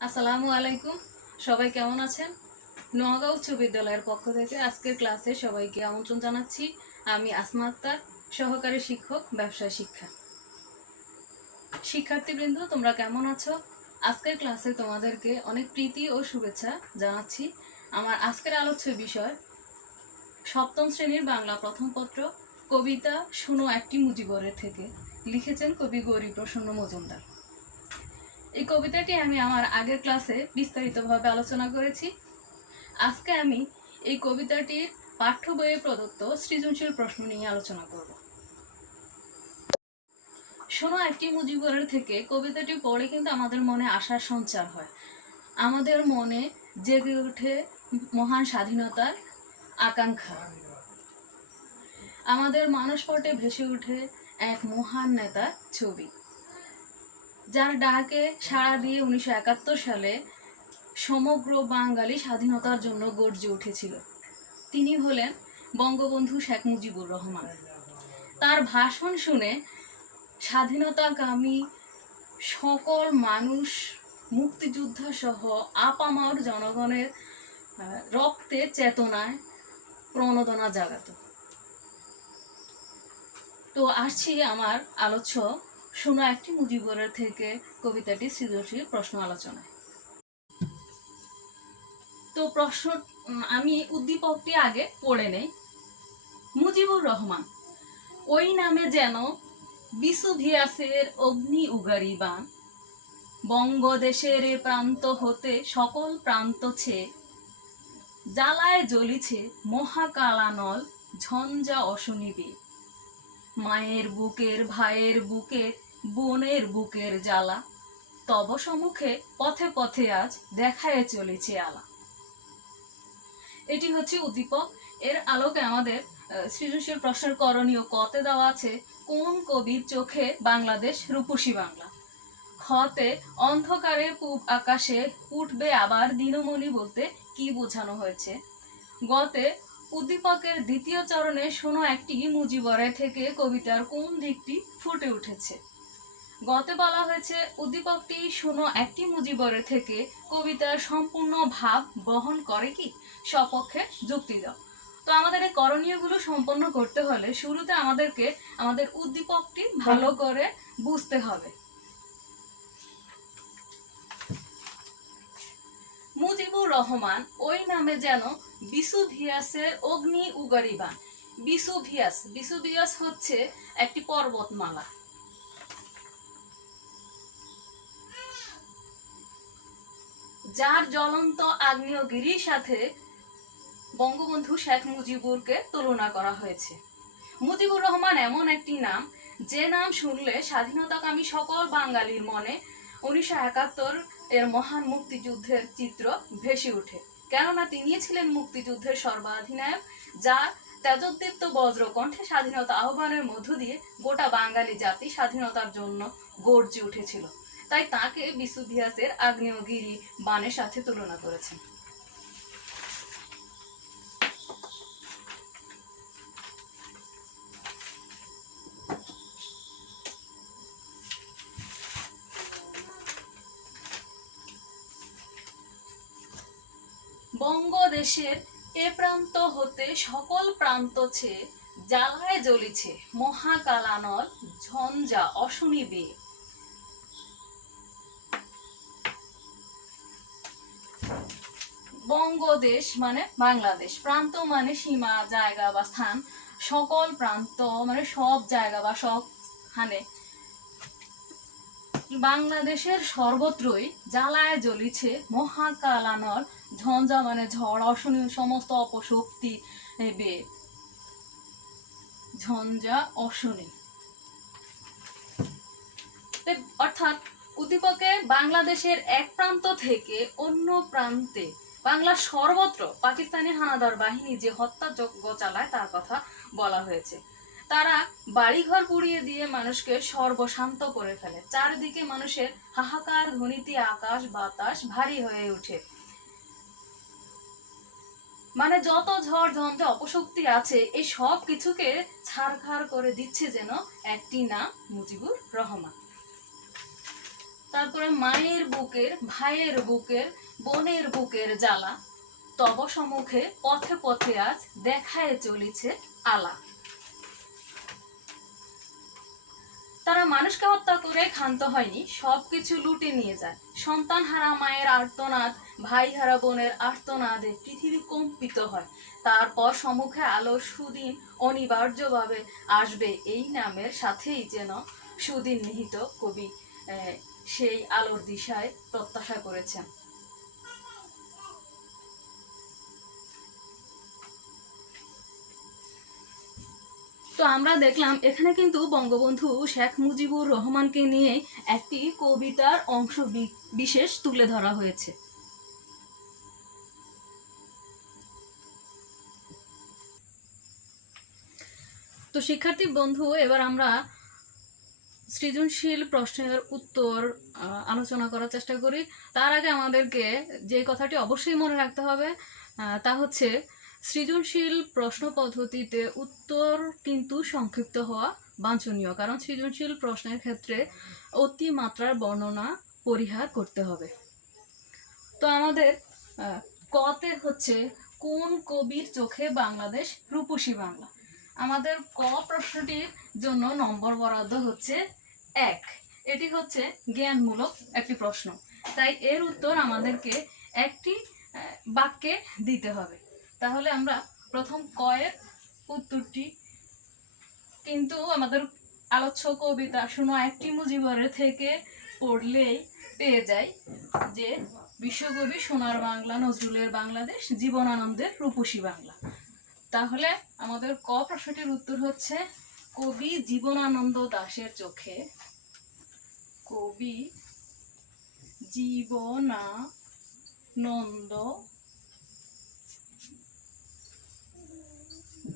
আসসালামু আলাইকুম। সবাই কেমন আছেন? নোয়াগাঁও উচ্চ বিদ্যালয়ের পক্ষ থেকে আজকের ক্লাসে সবাইকে আমন্ত্রণ জানাচ্ছি। আমি আসমা আক্তার, সহকারী শিক্ষক, ব্যবসায় শিক্ষা। শিক্ষার্থীবৃন্দ, তোমরা কেমন আছো? আজকের ক্লাসে তোমাদেরকে অনেক প্রীতি ও শুভেচ্ছা জানাচ্ছি। আমার আজকের আলোচ্য বিষয় সপ্তম শ্রেণীর বাংলা প্রথম পত্র কবিতা শুনো একটি মুজিবরের থেকে, লিখেছেন কবি গৌরীপ্রসন্ন মজুমদার। এই কবিতাটি আমি আমার আগের ক্লাসে বিস্তারিতভাবে আলোচনা করেছি। আজকে আমি এই কবিতাটির পাঠ্য বইয়ে প্রদত্ত সৃজনশীল প্রশ্ন নিয়ে আলোচনা করব। শোনো একটি মুজিবরের থেকে কবিতাটি পড়ে কিন্তু আমাদের মনে আশার সঞ্চার হয়, আমাদের মনে জেগে ওঠে মহান স্বাধীনতার আকাঙ্ক্ষা, আমাদের মানসপটে ভেসে ওঠে এক মহান নেতার ছবি, যার ডাকে সাড়া দিয়ে 1971 সালে সমগ্র বাঙালি স্বাধীনতার জন্য গর্জে উঠেছিল। তিনি হলেন বঙ্গবন্ধু শেখ মুজিবুর রহমান। তার ভাষণ শুনে স্বাধীনতাকামী সকল মানুষ, মুক্তিযোদ্ধা সহ আপামর জনগণের রক্তে চেতনায় প্রণোদনা জাগাত। তো আসছি আমার আলোচ্য শোনো একটি মুজিবরের থেকে কবিতাটি সৃজনশীল প্রশ্ন আলোচনায়। তো প্রশ্ন আমি উদ্দীপকটি আগে পড়ে নেই। মুজিবুর রহমান, ওই নামে যেন বিসুভিয়াসের অগ্নি উগারি বান, বঙ্গদেশের এ প্রান্ত হতে সকল প্রান্ত ছে, জ্বালায় জ্বলিছে মহাকালানল ঝঞ্ঝা অশনিবে, মায়ের বুকের, ভাইয়ের বুকের, বোনের বুকের জ্বালা, তব সম্মুখে পথে পথে আজ দেখায় চলেছে আলা। এটি হচ্ছে উদ্দীপক। এর আলোকে আমাদের সৃজনশীল প্রশ্নের করণীয় কতে দেওয়া আছে, কোন কবির চোখে বাংলাদেশ রূপসী বাংলা। খতে অন্ধকারে পূব আকাশে উঠবে আবার দিনমণি বলতে কি বোঝানো হয়েছে। গতে উদ্দীপকের দ্বিতীয় চরণে শোনো একটি মুজিবরে থেকে কবিতার কোন দিকটি ফুটে উঠেছে। গতে বলা হয়েছে উদ্দীপকটি শোনো একটি মুজিবরে থেকে কবিতার সম্পূর্ণ ভাব বহন করে কি, সপক্ষে যুক্তি দাও। তো আমাদের এই করণীয়গুলো সম্পন্ন করতে হলে শুরুতে আমাদেরকে আমাদের উদ্দীপকটি ভালো করে বুঝতে হবে। মুজিবুর রহমান ওই নামে যেন বিসুভিয়াসের অগ্নি উগারিবান। বিসুভিয়াস হচ্ছে একটি পর্বতমালা। যার জ্বলন্ত আগ্নেয়গিরির সাথে বঙ্গবন্ধু শেখ মুজিবুরকে তুলনা করা হয়েছে। মুজিবুর রহমান এমন একটি নাম, যে নাম শুনলে স্বাধীনতাকামী সকল বাঙালির মনে 1971 এর মহান মুক্তিযুদ্ধের চিত্র ভেসে ওঠে। কেননা তিনি ছিলেন মুক্তিযুদ্ধের সর্বাধিনায়ক, যার তেজোদ্দীপ্ত বজ্র কণ্ঠে স্বাধীনতা আহ্বানের মধ্য দিয়ে গোটা বাঙালি জাতি স্বাধীনতার জন্য গর্জে উঠেছিল। তাই তাকে বিসুভিয়াসের আগ্নেয়গিরি বানের সাথে তুলনা করেছেন। বঙ্গদেশের এ প্রান্ত হতে সকল প্রান্ত ছে, জ্বালায় জ্বলিছে মহাকালানল ঝঞ্ঝা অশনিবে। বঙ্গদেশ মানে বাংলাদেশ, প্রান্ত মানে সীমা, জায়গা বা স্থান, সকল প্রান্ত মানে সব জায়গা বা সব স্থানে, বাংলাদেশের সর্বত্রই জ্বালায় জ্বলিছে মহাকালানল ঝঞ্ঝা মানে ঝড়, অশনি সমস্ত অপশক্তি বে, ঝঞ্ঝা অশনি। অর্থাৎ উদ্দীপকে বাংলাদেশের এক প্রান্ত থেকে অন্য প্রান্তে বাংলার সর্বত্র পাকিস্তানি হানাদার বাহিনী যে হত্যাযজ্ঞ চালায় তার কথা বলা হয়েছে। তারা বাড়িঘর পুড়িয়ে দিয়ে মানুষকে সর্বশান্ত করে ফেলে, চারিদিকে মানুষের হাহাকার ধ্বনিতে আকাশ বাতাস ভারী হয়ে ওঠে। মানে যত ঝড় ঝঞ্ঝা অপশক্তি আছে এই সব কিছুকে ছাড়খাড় করে দিচ্ছে যেন একটি নাম, মুজিবুর রহমান। তারপরে মায়ের বুকের, ভাইয়ের বুকের, বোনের বুকের জ্বালা, তব সম্মুখে পথে পথে আজ দেখায় চলিছে আলা। তারা মানুষকে হত্যা করে ক্ষান্ত হয়নি, সবকিছু লুটে নিয়ে যায়। সন্তান হারা মায়ের আর্তনাদ, ভাই হারা বোনের আর্তনাদে পৃথিবী কম্পিত হয়। তারপর সম্মুখে আলোর সুদিন অনিবার্যভাবে আসবে, এই নামের সাথেই যেন সুদিন নিহিত। কবি সেই আলোর দিশায় প্রত্যাশা করেছেন। তো আমরা দেখলাম এখানে কিন্তু বঙ্গবন্ধু শেখ মুজিবুর রহমানকে নিয়ে একটি কবিতার অংশ বিশেষ তুলে ধরা হয়েছে। তো শিক্ষার্থী বন্ধু, এবার আমরা সৃজনশীল প্রশ্নের উত্তর আলোচনা করার চেষ্টা করি। তার আগে আমাদেরকে যে কথাটি অবশ্যই মনে রাখতে হবে তা হচ্ছে সৃজনশীল প্রশ্ন পদ্ধতিতে উত্তর কিন্তু সংক্ষিপ্ত হওয়া বাঞ্ছনীয়, কারণ সৃজনশীল প্রশ্নের ক্ষেত্রে অতিমাত্রার বর্ণনা পরিহার করতে হবে। তো আমাদের কতে হচ্ছে কোন কবির চোখে বাংলাদেশ রূপসী বাংলা। আমাদের ক প্রশ্নটির জন্য নম্বর বরাদ্দ হচ্ছে 1। এটি হচ্ছে জ্ঞানমূলক একটি প্রশ্ন, তাই এর উত্তর আমাদেরকে একটি বাক্যে দিতে হবে। তাহলে আমরা প্রথম কয়ের উত্তরটি কিন্তু আমাদের আলোচ্য কবিতা শোনো একটি মুজিবরের থেকে পড়লেই পেয়ে যাই, যে বিশ্বকবি সোনার বাংলা নজরুলের বাংলাদেশ, জীবনানন্দের রূপসী বাংলা। তাহলে আমাদের ক প্রশ্নটির উত্তর হচ্ছে কবি জীবনানন্দ দাশের চোখে, কবি জীবনানন্দ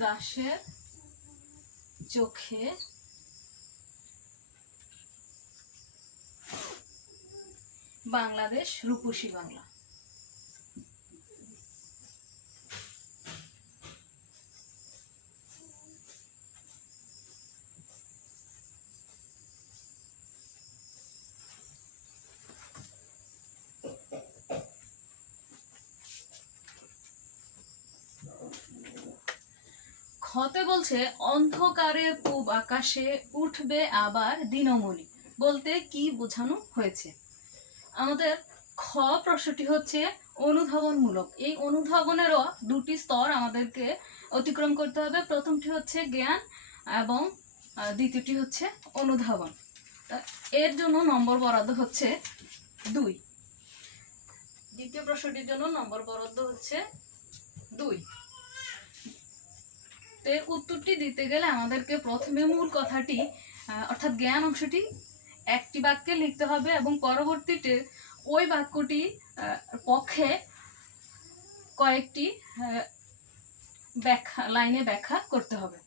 দাশের চোখে বাংলাদেশ রূপসী বাংলা। খতে বলছে অন্ধকারে পূব আকাশে উঠবে আবার দিনমণি, বলতে কি বোঝানো হয়েছে। আমাদের খ প্রশ্নটি হচ্ছে অনুধাবনমূলক। এই অনুধাবনেরও দুটি স্তর আমাদেরকে অতিক্রম করতে হবে। প্রথমটি হচ্ছে জ্ঞান এবং দ্বিতীয়টি হচ্ছে অনুধাবন। এর জন্য নম্বর বরাদ্দ হচ্ছে 2। দ্বিতীয় প্রশ্নটির জন্য নম্বর বরাদ্দ হচ্ছে 2। এর উত্তরটি দিতে গেলে আমাদেরকে প্রথমে মূল কথাটি অর্থাৎ জ্ঞান অংশটি একটি বাক্যে লিখতে হবে এবং পরবর্তীতে ওই বাক্যটি পক্ষে কয়েকটি ব্যাখ্যা লাইনে ব্যাখ্যা করতে হবে।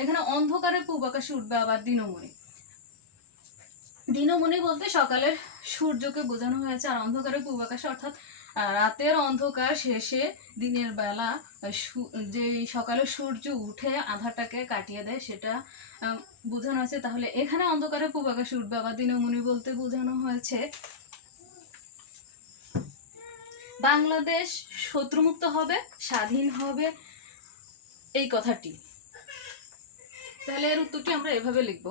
এখানে অন্ধকারে পূব আকাশে উঠবে আবার দিনমণি, দিনমণি বলতে সকালের সূর্যকে বোঝানো হয়েছে, আর অন্ধকারে পূব আকাশে অর্থাৎ রাতের অন্ধকার শেষে দিনের বেলা যে সকালে সূর্য উঠে আধারটাকে কাটিয়ে দেয় সেটা বোঝানো হয়েছে। তাহলে এখানে অন্ধকারে পূব আকাশে উঠবে আবার দিনমণি বলতে বোঝানো হয়েছে বাংলাদেশ শত্রুমুক্ত হবে, স্বাধীন হবে, এই কথাটি। তাহলে এর উত্তরটি আমরা এভাবে লিখব।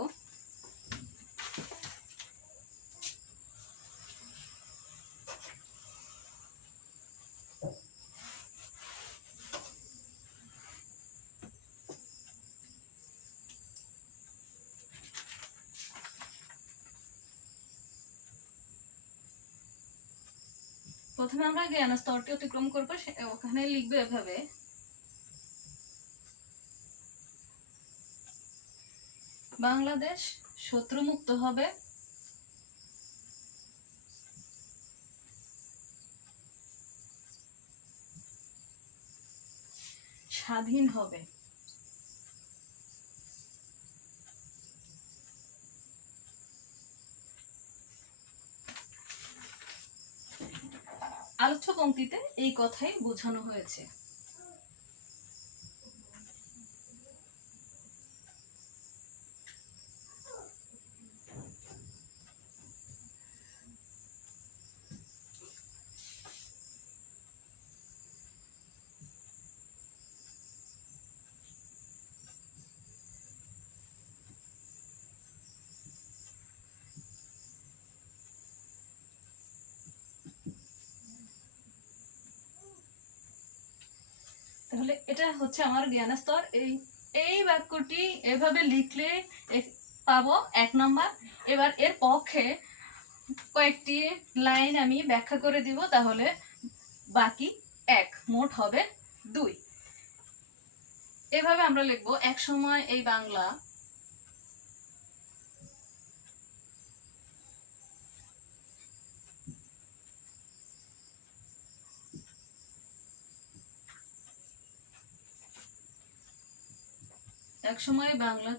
প্রথমে আমরা জ্ঞান স্তরটি অতিক্রম করবো, ওখানে লিখবে এভাবে বাংলাদেশ শত্রুমুক্ত হবে, স্বাধীন হবে। আলোচ্য পংক্তিতে এই কথাই বোঝানো হয়েছে। তাহলে এটা হচ্ছে আমার জ্ঞানের স্তর। এই বাক্যটি এভাবে লিখলে পাবো 1 নম্বর। এবার এর পক্ষে কয়েকটি লাইন আমি ব্যাখ্যা করে দিব, তাহলে বাকি 1, মোট হবে 2। এভাবে আমরা লিখবো, এক সময় এই বাংলা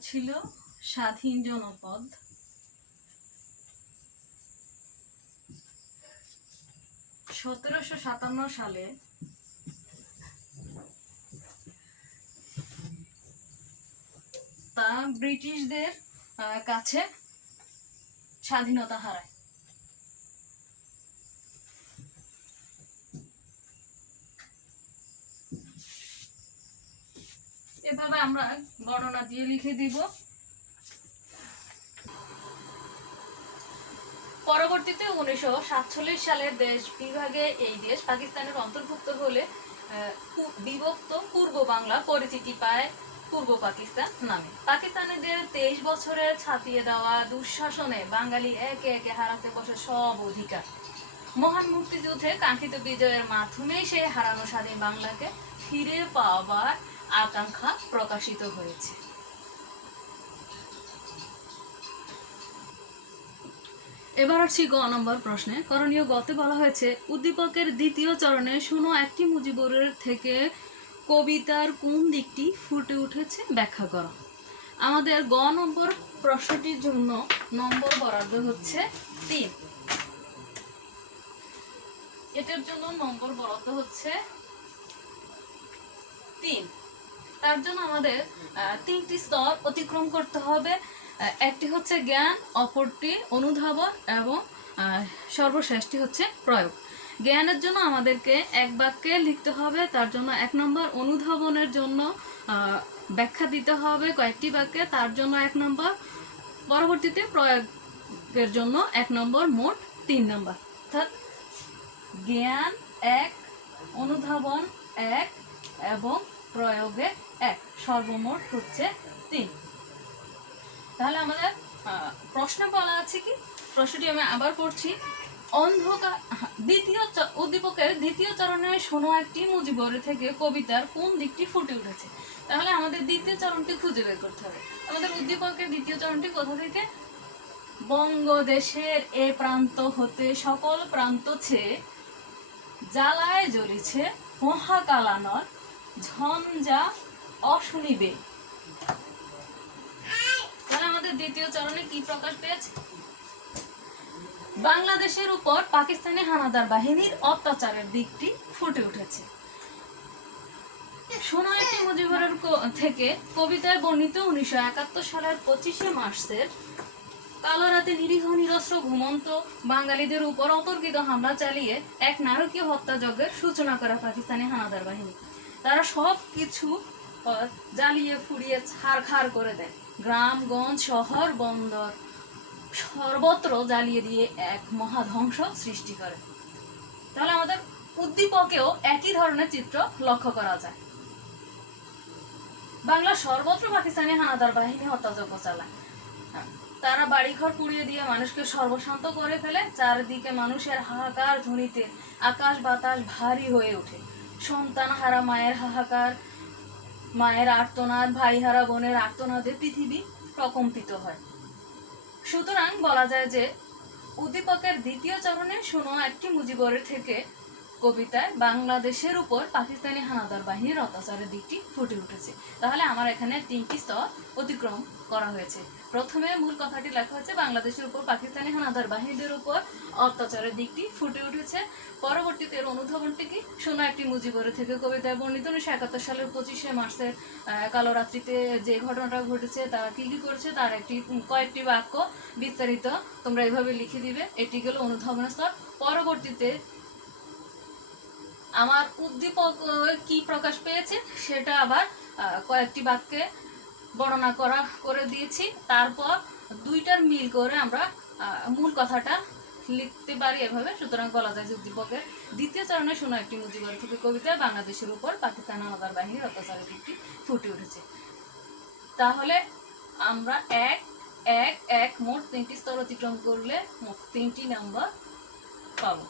ছিল স্বাধীন জনপদ। (1757 সালে তা ব্রিটিশদের কাছে স্বাধীনতা হারায়। এভাবে আমরা গণনা দিয়ে লিখে দিব। পরবর্তীতে 1947 সালে দেশ বিভাগে এই দেশ পাকিস্তানের অন্তর্ভুক্ত হলে বিভক্ত পূর্ব বাংলা পরিচিতি পায় পূর্ব পাকিস্তান নামে। পাকিস্তানিদের 23 বছরের ছাপিয়ে দেওয়া দুঃশাসনে বাঙালি একে একে হারাতে বসে সব অধিকার। মহান মুক্তিযুদ্ধে কাঙ্ক্ষিত বিজয়ের মাধ্যমেই সেই হারানো স্বাধীন বাংলাকে ফিরে পাওয়ার আকাঙ্ক্ষা প্রকাশিত হয়েছে। এবার আসছি গ নম্বর প্রশ্নে। করণীয় গতে বলা হয়েছে, উদ্দীপকের দ্বিতীয় চরণে শুনো একটি মুজিবুরের থেকে কবিতার কোন দিকটি ফুটে উঠেছে ব্যাখ্যা করো। আমাদের গ নম্বর প্রশ্নটির জন্য নম্বর বরাদ্দ হচ্ছে 3। এটার জন্য নম্বর বরাদ্দ হচ্ছে 3। তার জন্য আমাদের 3টি স্তর অতিক্রম করতে হবে। একটি হচ্ছে জ্ঞান, অপরটি অনুধাবন এবং সর্বশেষটি হচ্ছে প্রয়োগ। জ্ঞানের জন্য আমাদেরকে এক বাক্যে লিখতে হবে, তার জন্য 1 নম্বর। অনুধাবনের জন্য ব্যাখ্যা দিতে হবে কয়েকটি বাক্যে, তার জন্য 1 নম্বর। পরবর্তীতে প্রয়োগের জন্য 1 নম্বর, মোট 3 নম্বর। অর্থাৎ জ্ঞান 1, অনুধাবন 1 এবং প্রয়োগে 1, সর্বমোট হচ্ছে 3। তাহলে আমাদের প্রশ্ন বলা আছে কি, প্রশ্নটি আমি আবার পড়ছি। অন্ধকার উদ্দীপকের দ্বিতীয় চরণে শোনো একটি মুজিবুরের থেকে কবিতার কোন দিকটি ফুটে উঠেছে। তাহলে আমাদের দ্বিতীয় চরণটি খুঁজে বের করতে হবে। আমাদের উদ্দীপকের দ্বিতীয় চরণটি কোথা থেকে? বঙ্গদেশের এ প্রান্ত হতে সকল প্রান্ত ছেয়ে জ্বালায় জ্বলিছে মহাকালানর ঝঞ্ঝা অশুনিবে। তাহলে আমাদের দ্বিতীয় চরণে কি প্রকাশ পেয়েছে? বাংলাদেশের উপর পাকিস্তানি হানাদার বাহিনীর অত্যাচারের দিকটি ফুটে উঠেছে। শোনো একটি মুজিবুরের থেকে কবিতায় বর্ণিত 1971 সালের 25শে মার্চের কালো রাতে নিরীহ নিরস্ত্র ঘুমন্ত বাঙালিদের উপর অতর্কিত হামলা চালিয়ে এক নারকীয় হত্যাযজ্ঞের সূচনা করে পাকিস্তানি হানাদার বাহিনী। তারা সব কিছু জ্বালিয়ে পুড়িয়ে ছারখার করে দেয়। গ্রামগঞ্জ, শহর, বন্দর সর্বত্র জ্বালিয়ে দিয়ে এক মহাধ্বংস সৃষ্টি করে। তাহলে আমাদের উদ্দীপকেও একই ধরনের চিত্র লক্ষ্য করা যায়। বাংলা সর্বত্র পাকিস্তানি হানাদার বাহিনী হত্যাযজ্ঞ চালায়। তারা বাড়িঘর পুড়িয়ে দিয়ে মানুষকে সর্বশান্ত করে ফেলে। চারদিকে মানুষের হাহাকার ধ্বনিতে আকাশ বাতাস ভারী হয়ে ওঠে। সন্তান হারা মায়ের হাহাকার, মায়ের আর্তনাদ, ভাই হারা বোনের আর্তনাদে পৃথিবী প্রকম্পিত হয়। সুতরাং বলা যায় যে উদ্দীপকের দ্বিতীয় চরণে শোনো একটি মুজিবুরের থেকে কবিতায় বাংলাদেশের উপর পাকিস্তানি হানাদার বাহিনীর অত্যাচারের দিকটি ফুটে উঠেছে। তাহলে আমার এখানে 3টি স্তর অতিক্রম করা হয়েছে। প্রথমে মূল কথাটি লেখা হচ্ছে বাংলাদেশের উপর পাকিস্তানি হানাদার বাহিনীদের উপর অত্যাচারের দিকটি ফুটে উঠেছে। পরবর্তীতে এর অনুধাবনটি কি? শোনো একটি মুজিবুরের থেকে কবিতায় বর্ণিত 1971 সালের 25শে মার্চের কালো রাত্রিতে যে ঘটনাটা ঘটেছে তা কি কি করেছে তার কয়েকটি বাক্য বিস্তারিত তোমরা এভাবে লিখে দিবে। এটি গেল অনুধাবন স্তর। পরবর্তীতে আমার উদ্দীপক কি প্রকাশ পেয়েছে সেটা আবার কয়েকটি বাক্যে বর্ণনা করে দিয়েছি। তারপর দুইটার মিল করে আমরা মূল কথাটা লিখতে পারি এভাবে। সুতরাং বলা যায় যে উদ্দীপকের দ্বিতীয় চরণে শোনো একটি মুজিবর থেকে কবিতায় বাংলাদেশের উপর পাকিস্তান হানাদার বাহিনীর অত্যাচারের দিকটি ফুটে উঠেছে। তাহলে আমরা এক এক এক মোট 3টি স্তর অতিক্রম করলে মোট 3টি নাম্বার পাবো।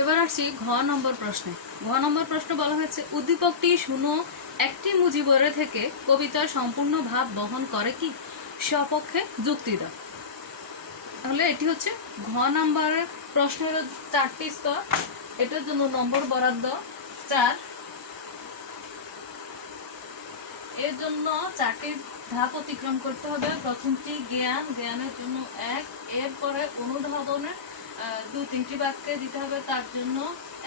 এবার আসছি ঘ নম্বর প্রশ্নে। ঘ নম্বর প্রশ্ন বলা হয়েছে উদ্দীপকটি শুনো একটি মুজিবরে থেকে কবিতার সম্পূর্ণ ভাব বহন করে কি, সপক্ষে যুক্তি দাও। তাহলে এটি হচ্ছে ঘ নম্বরের প্রশ্নের 4টি স্তর, এটার জন্য নম্বর বরাদ্দ 4। এর জন্য 4টি ধাপ অতিক্রম করতে হবে। প্রথমটি জ্ঞান, জ্ঞানের জন্য 1, এরপরে অনুধাবনের 2-3টি বাক্যে দিতে হবে, তার জন্য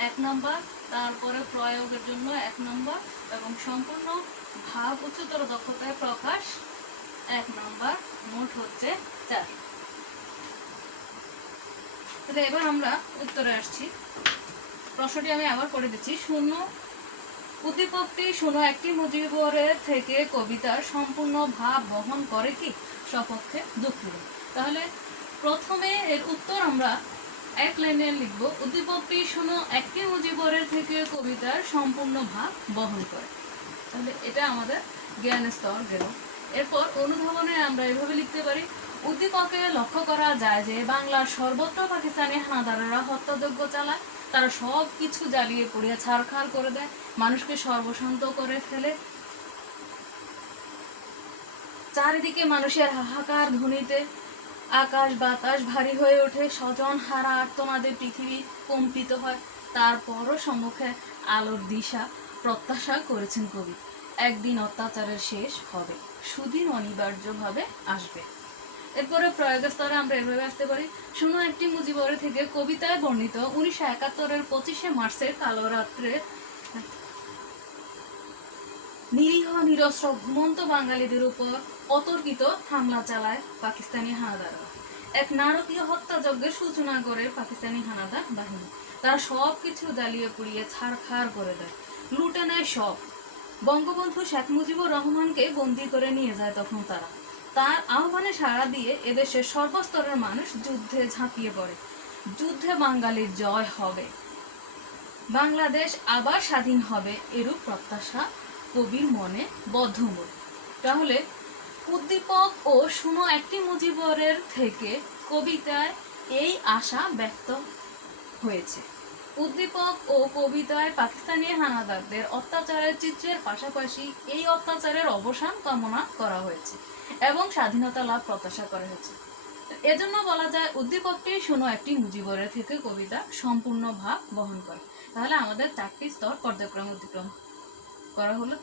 1 নম্বর, তারপরে প্রয়োগের জন্য 1 নম্বর এবং সম্পূর্ণ ভাব উচ্চতর দক্ষতায় প্রকাশ 1 নম্বর, মোট হচ্ছে 4। তাহলে এবার আমরা উত্তরে আসছি। প্রশ্নটি আমি আবার করে দিচ্ছি। উদ্দীপকটি শোনো একটি মুজিবরের থেকে কবিতার সম্পূর্ণ ভাব বহন করে কি, সপক্ষে যুক্তি দাও। তাহলে প্রথমে এর উত্তর আমরা এক লাইনে লিখব, উদ্দীপকটি শোনো একটি মুজিবরের থেকে কবিতার সম্পূর্ণ ভাব বহন করে। তাহলে এটা আমাদের জ্ঞান স্তর গেল। এরপর অনুধাবনে আমরা এভাবে লিখতে পারি, উদ্দীপকে লক্ষ্য করা যায় যে বাংলার সর্বত্র পাকিস্তানি হানাদারেরা হত্যাযজ্ঞ চালায়, তারা সব কিছু জ্বালিয়ে পুড়িয়ে ছারখার করে দেয়, মানুষকে সর্বশান্ত করে ফেলে। চারিদিকে মানুষের হাহাকার ধ্বনিতে আকাশ বাতাস ভারী হয়ে ওঠে, স্বজন হারা আর্তনাদে পৃথিবী কম্পিত হয়। তারপরও সম্মুখে আলোর দিশা প্রত্যাশা করেছেন কবি। একদিন অত্যাচারের শেষ হবে, সুদিন অনিবার্যভাবে আসবে। এরপরে প্রয়োগ স্তরে আমরা এভাবে আসতে পারি, শুনো একটি মুজিবরে থেকে কবিতায় বর্ণিত 1971-এর 25শে মার্চের কালো রাত্রে নিরীহ নিরস্ত্র ঘুমন্ত বাঙালিদের উপর অতর্কিত হামলা চালায় পাকিস্তানি হানাদাররা। এক নারকীয় হত্যাযজ্ঞের সূচনা করে পাকিস্তানি হানাদার বাহিনী। তারা সব কিছু জ্বালিয়ে পুড়িয়ে ছারখার করে দেয়, লুটে নেয় সব। বঙ্গবন্ধু শেখ মুজিবুর রহমানকে বন্দী করে নিয়ে যায় তখন তারা। তার আহ্বানে সাড়া দিয়ে এদেশের সর্বস্তরের মানুষ যুদ্ধে ঝাঁপিয়ে পড়ে। যুদ্ধে বাঙালির জয় হবে, বাংলাদেশ আবার স্বাধীন হবে, এরূপ প্রত্যাশা কবির মনে বদ্ধমূল। তাহলে উদ্দীপক ও শুনো একটি মুজিবরের থেকে কবিতায় এই আশা ব্যক্ত হয়েছে। উদ্দীপক ও কবিতায় পাকিস্তানি হানাদারদের অত্যাচারের চিত্রের পাশাপাশি এই অত্যাচারের অবসান কামনা করা হয়েছে এবং স্বাধীনতা লাভ প্রত্যাশা করা হয়েছে। এজন্য বলা যায় উদ্দীপকটি শুনো একটি মুজিবরের থেকে কবিতা সম্পূর্ণ ভাব বহন করে। তাহলে আমাদের 4টি স্তর পর্যায়ক্রমে অতিক্রম করা হলো,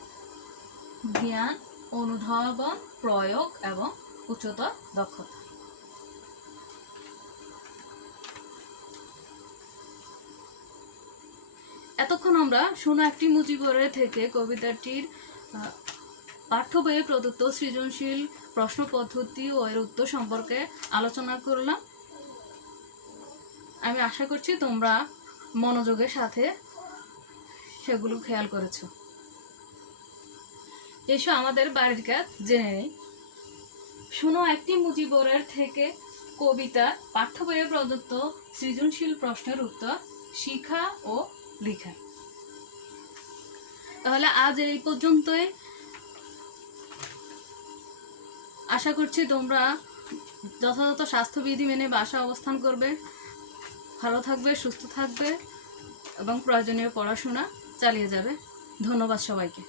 জ্ঞান, অনুধাবন, প্রয়োগ এবং উচ্চতর দক্ষতা। এতক্ষণ আমরা শোনো একটি মুজিবরের থেকে কবিতাটির পাঠ্য বইয়ে প্রদত্ত সৃজনশীল প্রশ্ন পদ্ধতি ও এর উত্তর সম্পর্কে আলোচনা করলাম। আমি আশা করছি তোমরা মনোযোগের সাথে সেগুলো খেয়াল করেছো। এসো আমাদের বাড়ির কাজ জেনে নেই। শোনো একটি মুজিবরের থেকে কবিতা পাঠ্য বইয়ে প্রদত্ত সৃজনশীল প্রশ্নের উত্তর শিখা ও লিখা। তাহলে আজ এই পর্যন্তই। আশা করছি তোমরা যথাযথ স্বাস্থ্যবিধি মেনে বাসায় অবস্থান করবে, ভালো থাকবে, সুস্থ থাকবে এবং প্রয়োজনীয় পড়াশোনা চালিয়ে যাবে। ধন্যবাদ সবাইকে।